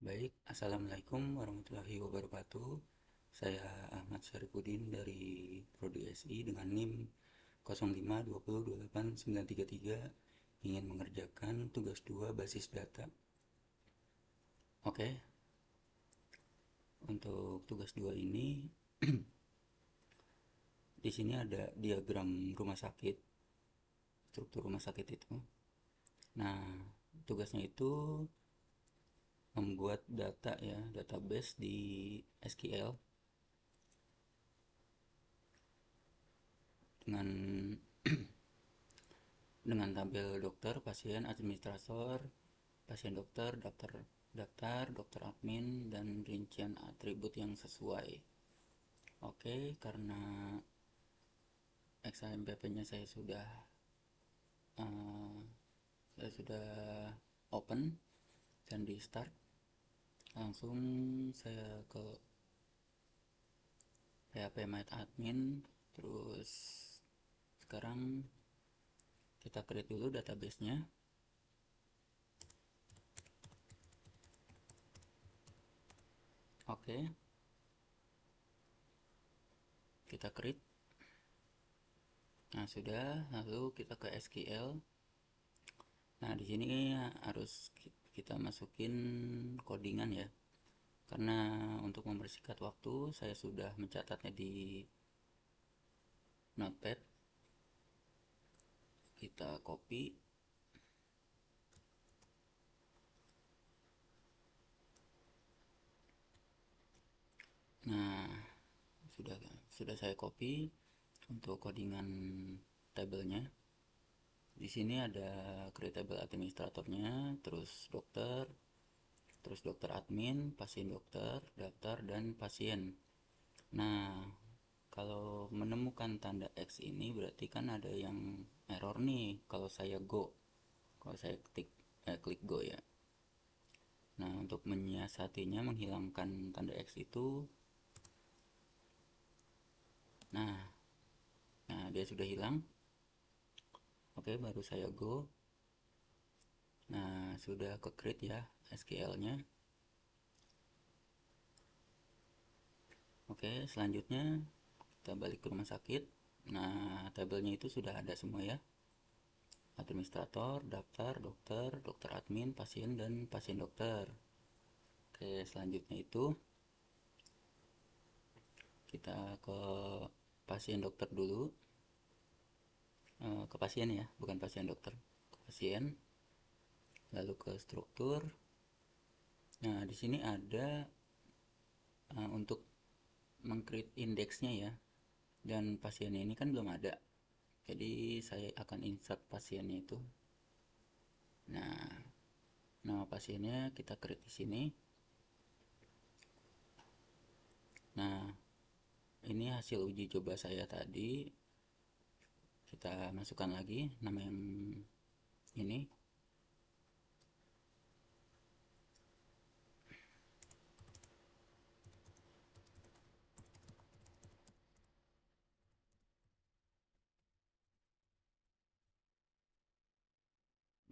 Baik, Assalamualaikum warahmatullahi wabarakatuh. Saya Ahmad Syarifudin dari Prodi SI dengan NIM 0520289933 ingin mengerjakan tugas 2 basis data. Oke, untuk tugas 2 ini di sini ada diagram rumah sakit, struktur rumah sakit itu. Nah, tugasnya itu membuat data ya, database di SQL dengan tabel dokter, pasien, administrator, pasien dokter, daftar daftar, dokter admin, dan rincian atribut yang sesuai. Oke, karena XAMPP-nya uh, saya sudah open dan di start, langsung saya ke PHP admin. Terus sekarang kita create dulu database-nya. Oke, kita create. Nah, sudah, lalu kita ke SQL. Nah, di sini harus kita masukin codingan ya. Karena untuk mempersingkat waktu, saya sudah mencatatnya di Notepad. Kita copy. Nah, sudah sudah saya copy untuk codingan tabelnya. Di sini ada create table administratornya, terus dokter admin, pasien dokter, daftar, dan pasien. Nah, kalau menemukan tanda X ini berarti kan ada yang error nih kalau saya go. Kalau saya klik go ya. Nah, untuk menyiasatinya menghilangkan tanda X itu, nah, dia sudah hilang. Oke, baru saya go. Nah, sudah ke create ya SQL-nya. Oke, selanjutnya kita balik ke rumah sakit. Nah, tabelnya itu sudah ada semua ya. Administrator, daftar, dokter, dokter admin, pasien, dan pasien dokter. Oke, selanjutnya itu kita ke pasien dokter dulu. Ke pasien ya, bukan pasien dokter. Ke pasien, lalu ke struktur. Nah, di sini ada untuk mengcreate indeksnya ya. Dan pasiennya ini kan belum ada. Jadi saya akan insert pasiennya itu. Nah, nama pasiennya kita create di sini. Nah, ini hasil uji coba saya tadi. Kita masukkan lagi nama yang ini.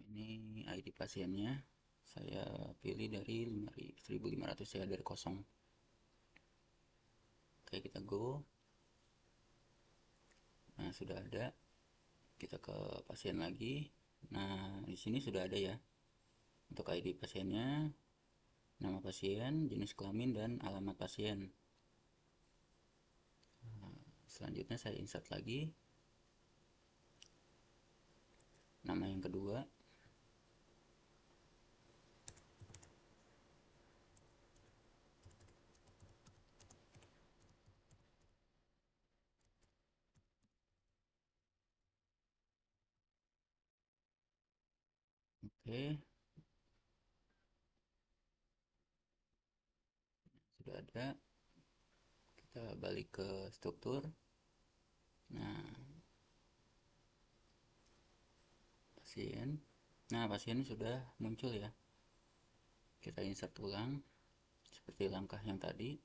Ini ID pasiennya. Saya pilih dari 1500 ya, dari kosong. Oke, kita go. Nah, sudah ada. Kita ke pasien lagi. Nah, di sini sudah ada ya. Untuk ID pasiennya, nama pasien, jenis kelamin, dan alamat pasien. Nah, selanjutnya saya insert lagi nama yang kedua. Oke, sudah ada. Kita balik ke struktur. Nah, pasien. Nah, pasien sudah muncul ya. Kita insert ulang seperti langkah yang tadi.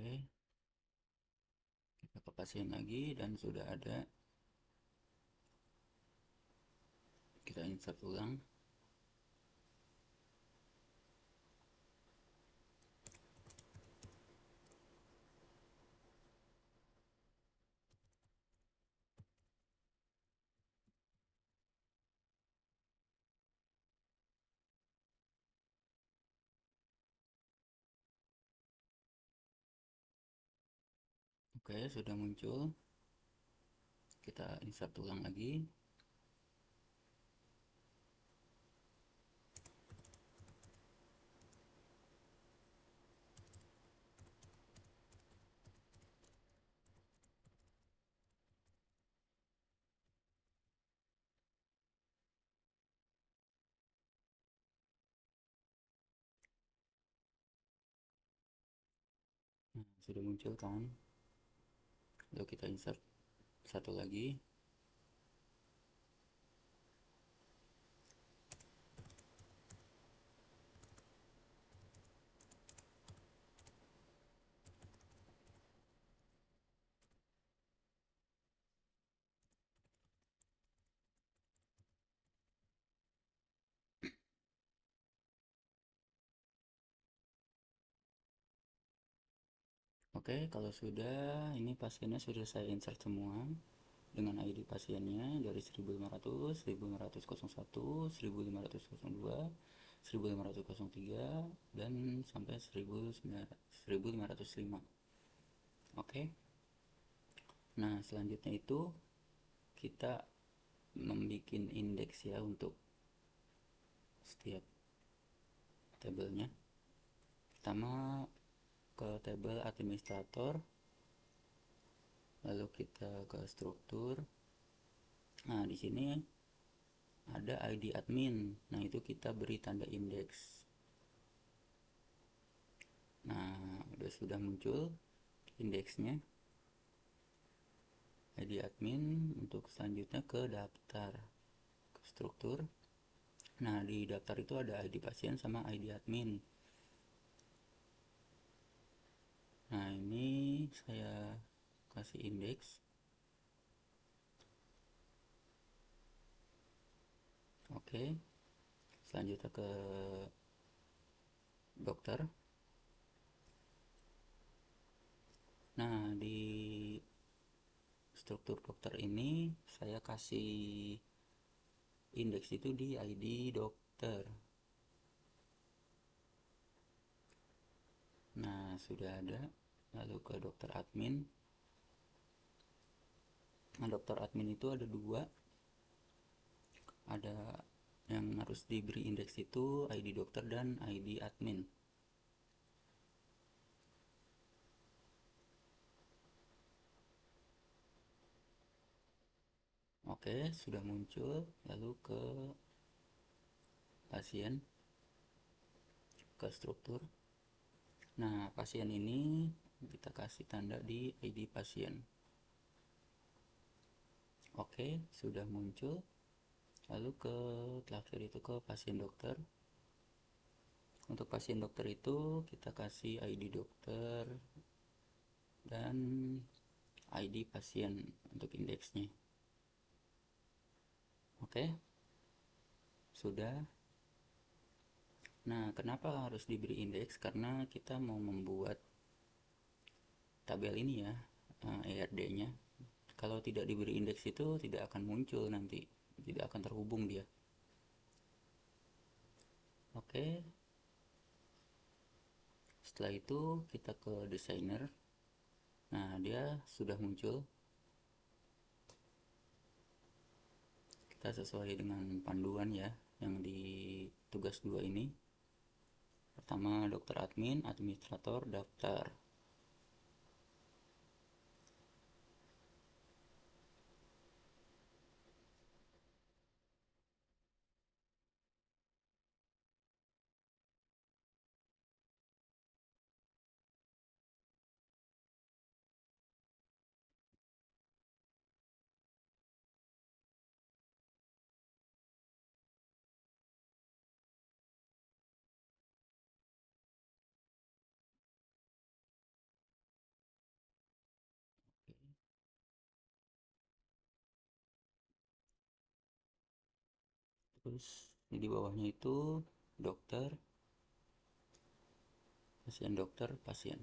Oke, kita ke pasien lagi dan sudah ada. Kita insert ulang. Oke, sudah muncul. Kita insert ulang lagi. Nah, sudah muncul kan? Lalu kita insert satu lagi. Oke, kalau sudah, ini pasiennya sudah saya insert semua dengan ID pasiennya dari 1500, 1501, 1502, 1503, dan sampai 1505. Oke, nah selanjutnya itu kita membuat indeks ya untuk setiap tabelnya. Pertama ke tabel administrator, lalu kita ke struktur. Nah, di sini ada ID admin. Nah, itu kita beri tanda indeks. Nah, sudah muncul indeksnya. ID admin. Untuk selanjutnya ke daftar, ke struktur. Nah, di daftar itu ada ID pasien sama ID admin. Nah, ini saya kasih indeks. Oke, selanjutnya ke dokter. Nah, di struktur dokter ini saya kasih indeks itu di ID dokter. Nah, sudah ada. Lalu ke dokter admin. Nah, dokter admin itu ada dua. Ada yang harus diberi indeks itu ID dokter dan ID admin. Oke, sudah muncul. Lalu ke pasien, ke struktur. Nah, pasien ini kita kasih tanda di ID pasien. Oke, sudah muncul. Lalu ke terakhir itu ke pasien dokter. Untuk pasien dokter itu kita kasih ID dokter dan ID pasien untuk indeksnya. Oke, sudah. Nah, kenapa harus diberi indeks? Karena kita mau membuat tabel ini ya, ERD-nya. Kalau tidak diberi indeks itu tidak akan muncul nanti, tidak akan terhubung dia. Oke, setelah itu kita ke designer. Nah, dia sudah muncul. Kita sesuai dengan panduan ya, yang di tugas 2 ini. Pertama, dokter admin, administrator, daftar. terus di bawahnya itu dokter, pasien, dokter, pasien.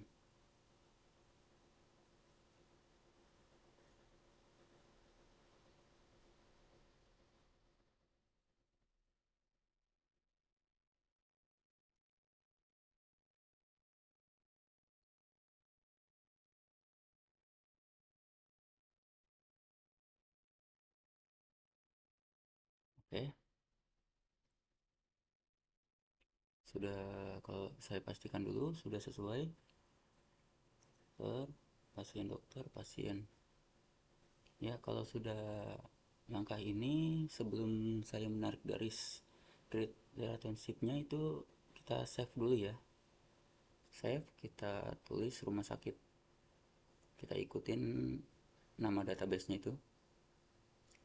Oke, sudah. Kalau saya pastikan dulu sudah sesuai. Dokter, pasien, dokter, pasien. Ya, kalau sudah langkah ini, sebelum saya menarik garis create relationship-nya itu, kita save dulu ya. Save, kita tulis rumah sakit, kita ikutin nama database-nya itu.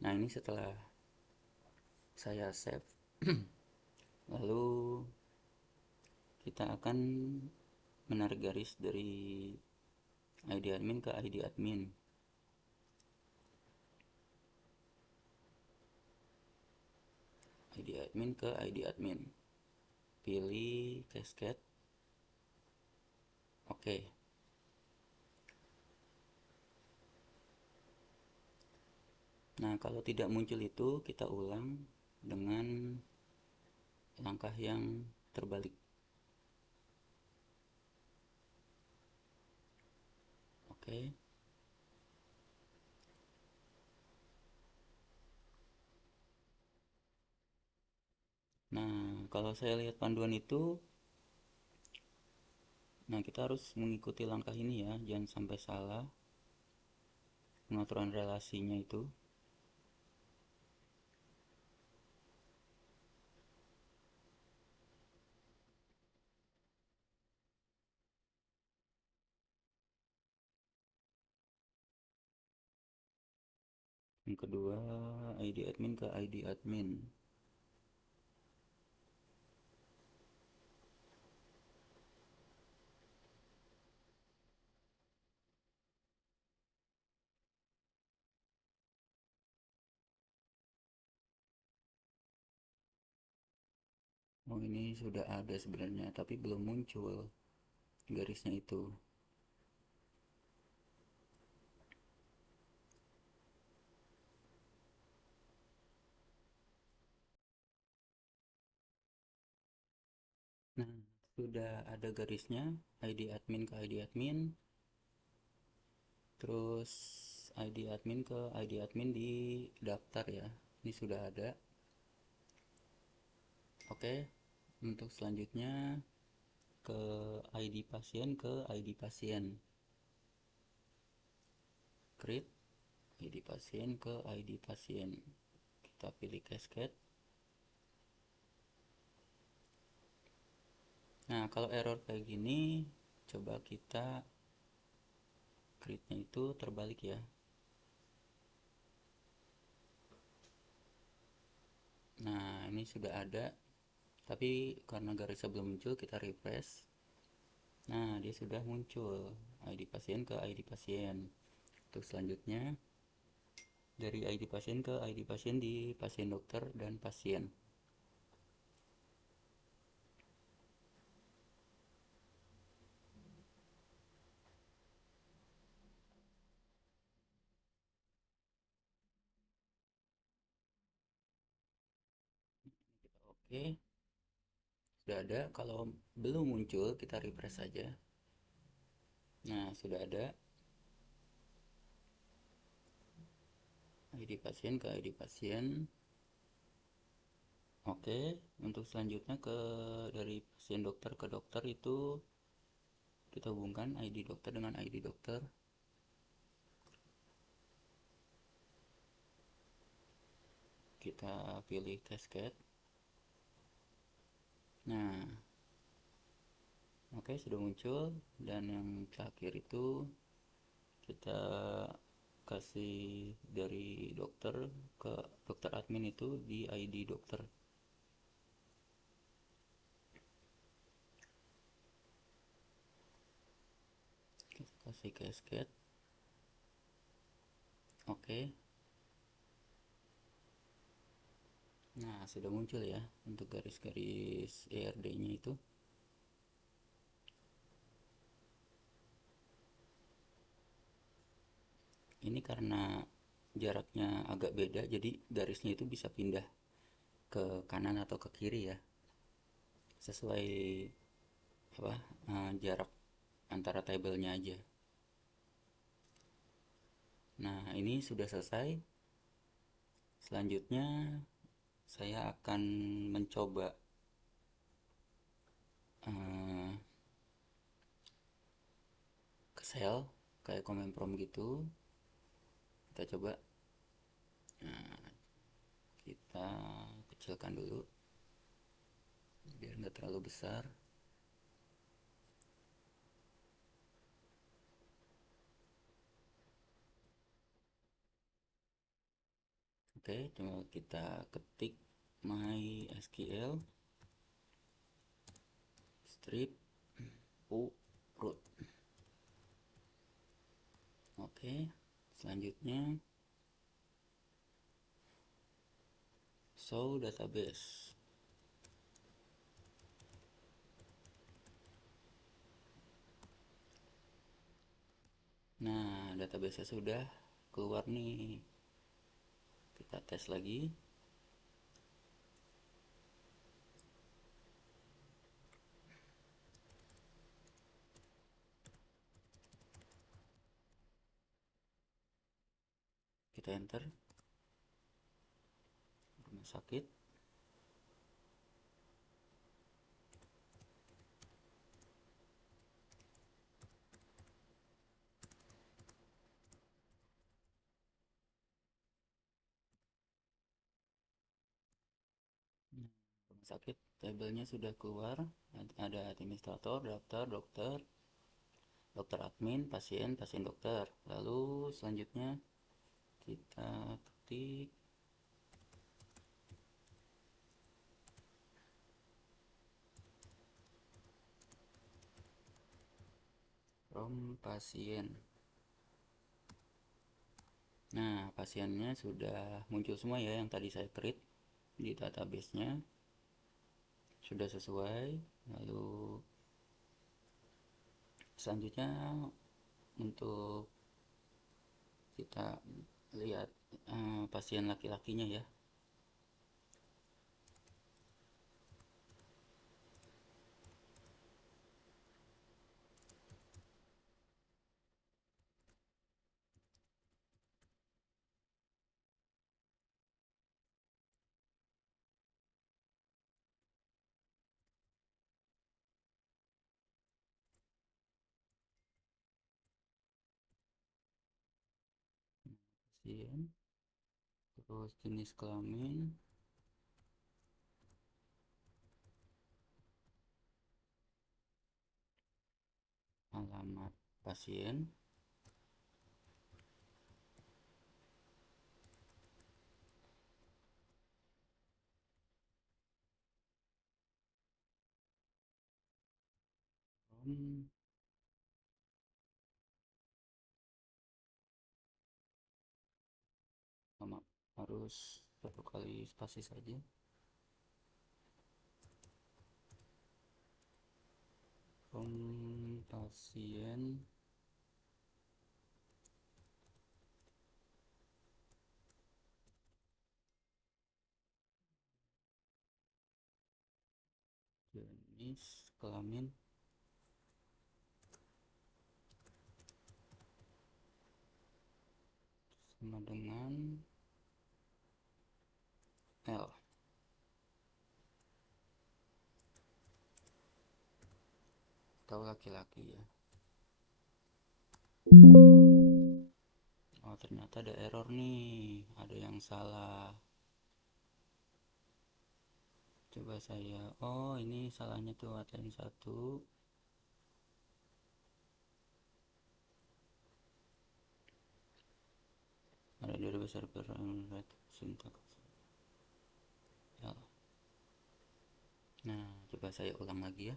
Nah, ini setelah saya save, lalu kita akan menarik garis dari ID admin ke ID admin. ID admin ke ID admin. Pilih cascade. Oke. Nah, kalau tidak muncul itu, kita ulang dengan langkah yang terbalik. Oke. Nah, kalau saya lihat panduan itu, nah kita harus mengikuti langkah ini ya, jangan sampai salah pengaturan relasinya itu. Yang kedua, ID admin ke ID admin. Oh, ini sudah ada sebenarnya, tapi belum muncul garisnya itu. Nah, sudah ada garisnya ID admin ke ID admin, terus ID admin ke ID admin di daftar ya. Ini sudah ada. Oke, untuk selanjutnya ke ID pasien ke ID pasien. Create ID pasien ke ID pasien. Kita pilih cascade. Nah, kalau error kayak gini, coba kita create-nya itu terbalik ya. Nah, ini sudah ada, tapi karena garisnya belum muncul, kita refresh. Nah, dia sudah muncul ID pasien ke ID pasien. Untuk selanjutnya, dari ID pasien ke ID pasien di pasien, dokter, dan pasien. Oke, sudah ada. Kalau belum muncul, kita refresh saja. Nah, sudah ada ID pasien ke ID pasien. Oke, untuk selanjutnya dari pasien, dokter ke dokter itu kita hubungkan ID dokter dengan ID dokter. Kita pilih cascade. Nah, oke, sudah muncul. Dan yang terakhir itu kita kasih dari dokter ke dokter admin itu di ID dokter. Kita kasih cascade. Oke. Nah, sudah muncul ya untuk garis-garis ERD-nya itu. Ini karena jaraknya agak beda, jadi garisnya itu bisa pindah ke kanan atau ke kiri ya, sesuai apa jarak antara tabelnya aja. Nah, ini sudah selesai. Selanjutnya saya akan mencoba eh, ke sel kayak command prompt gitu. Kita coba, nah, kita kecilkan dulu biar nggak terlalu besar. Oke, coba kita ketik MySQL strip u root. Oke, selanjutnya show database. Nah, database sudah keluar nih. Kita tes lagi. Kita enter rumah sakit. Nah, rumah sakit tabelnya sudah keluar. Ada administrator, daftar, dokter, dokter admin, pasien, pasien dokter. Lalu selanjutnya kita ketik from pasien. Nah, pasiennya sudah muncul semua ya yang tadi saya create di database-nya. Sudah sesuai. Lalu selanjutnya untuk kita lihat pasien laki-lakinya ya. Pasien, terus jenis kelamin, alamat pasien, from, sama, harus satu kali spasi saja, from pasien, jenis kelamin, sama dengan L atau laki-laki ya. Oh, ternyata ada error nih, ada yang salah. Coba saya, oh ini salahnya tuh ATM 1. Ada dari besar red sintak ya. Nah, coba saya ulang lagi ya.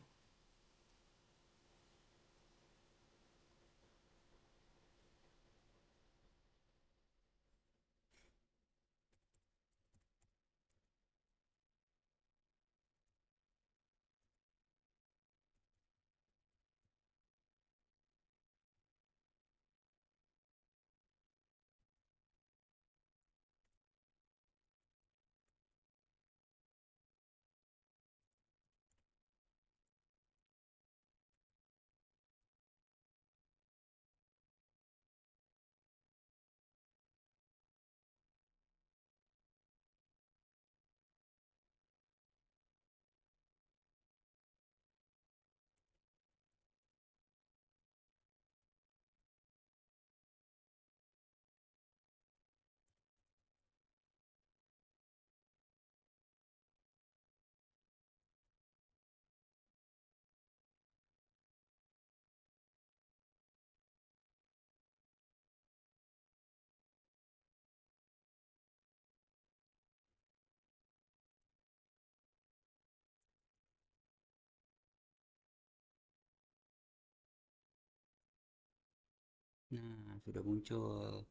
Nah, sudah muncul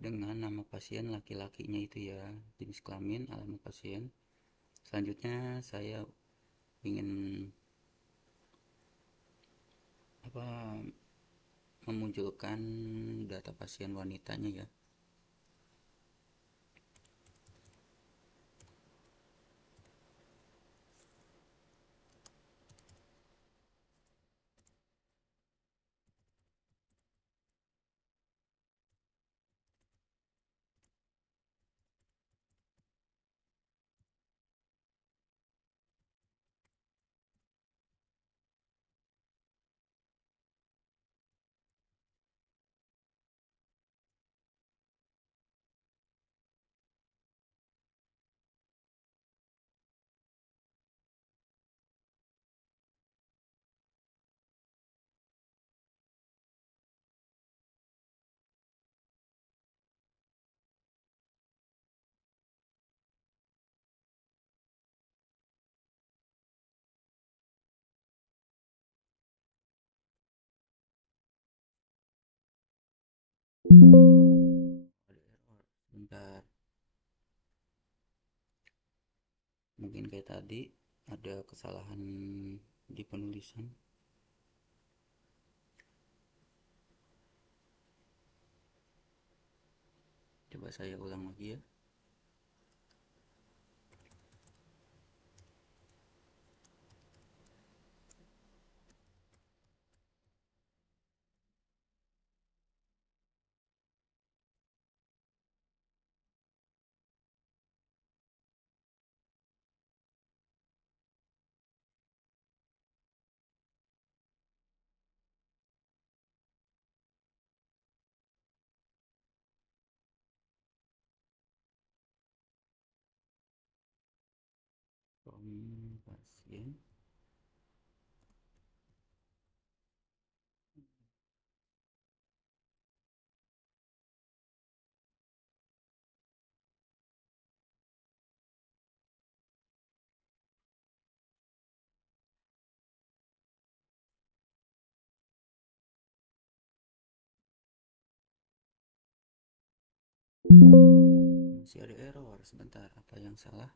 dengan nama pasien laki-lakinya itu ya, jenis kelamin, alamat pasien. Selanjutnya saya ingin apa memunculkan data pasien wanitanya ya. Ada error. Sebentar, mungkin kayak tadi ada kesalahan di penulisan. Coba saya ulang lagi ya. From pasien. Masih ada error. Sebentar, apa yang salah?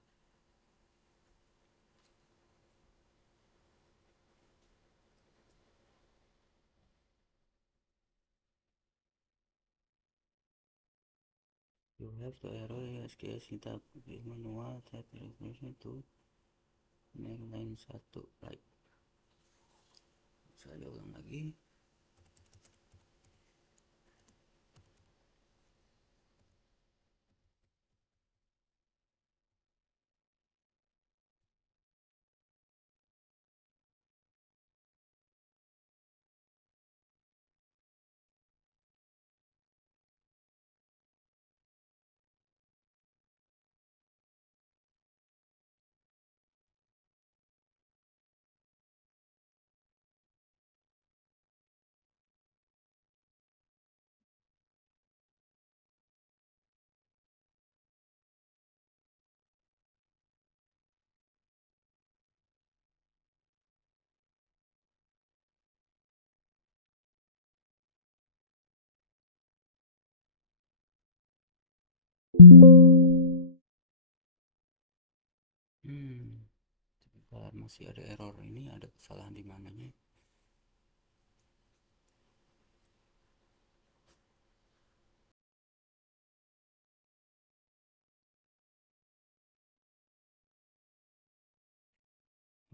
You have to error SKS kita manual type information to make line 1 right. Saya ulang lagi. Hmm, sebentar, masih ada error. Ini ada kesalahan di mananya?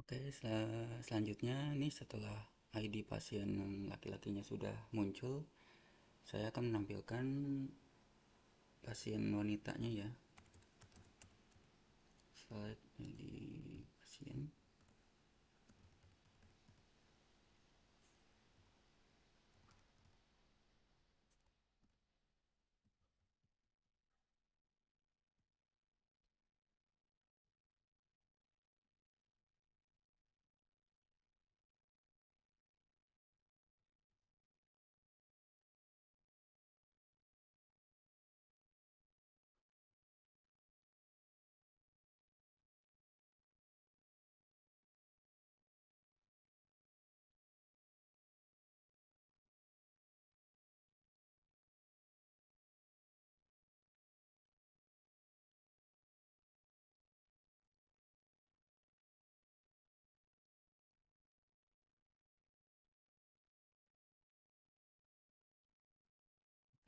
Oke, selanjutnya ini setelah ID pasien laki-lakinya sudah muncul, saya akan menampilkan pasien wanitanya ya. Select ID pasien.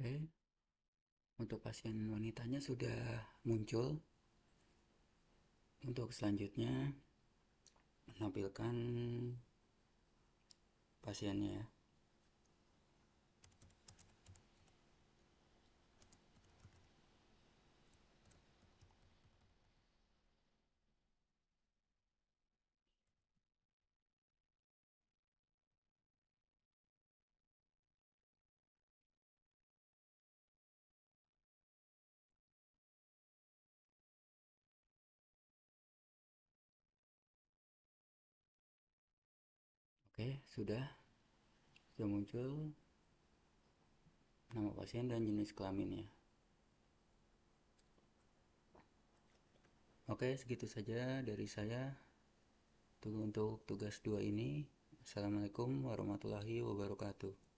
Oke, untuk pasien wanitanya sudah muncul. Untuk selanjutnya menampilkan pasiennya ya. Oke, sudah muncul nama pasien dan jenis kelaminnya. Oke, segitu saja dari saya. Tunggu untuk tugas 2 ini. Assalamualaikum warahmatullahi wabarakatuh.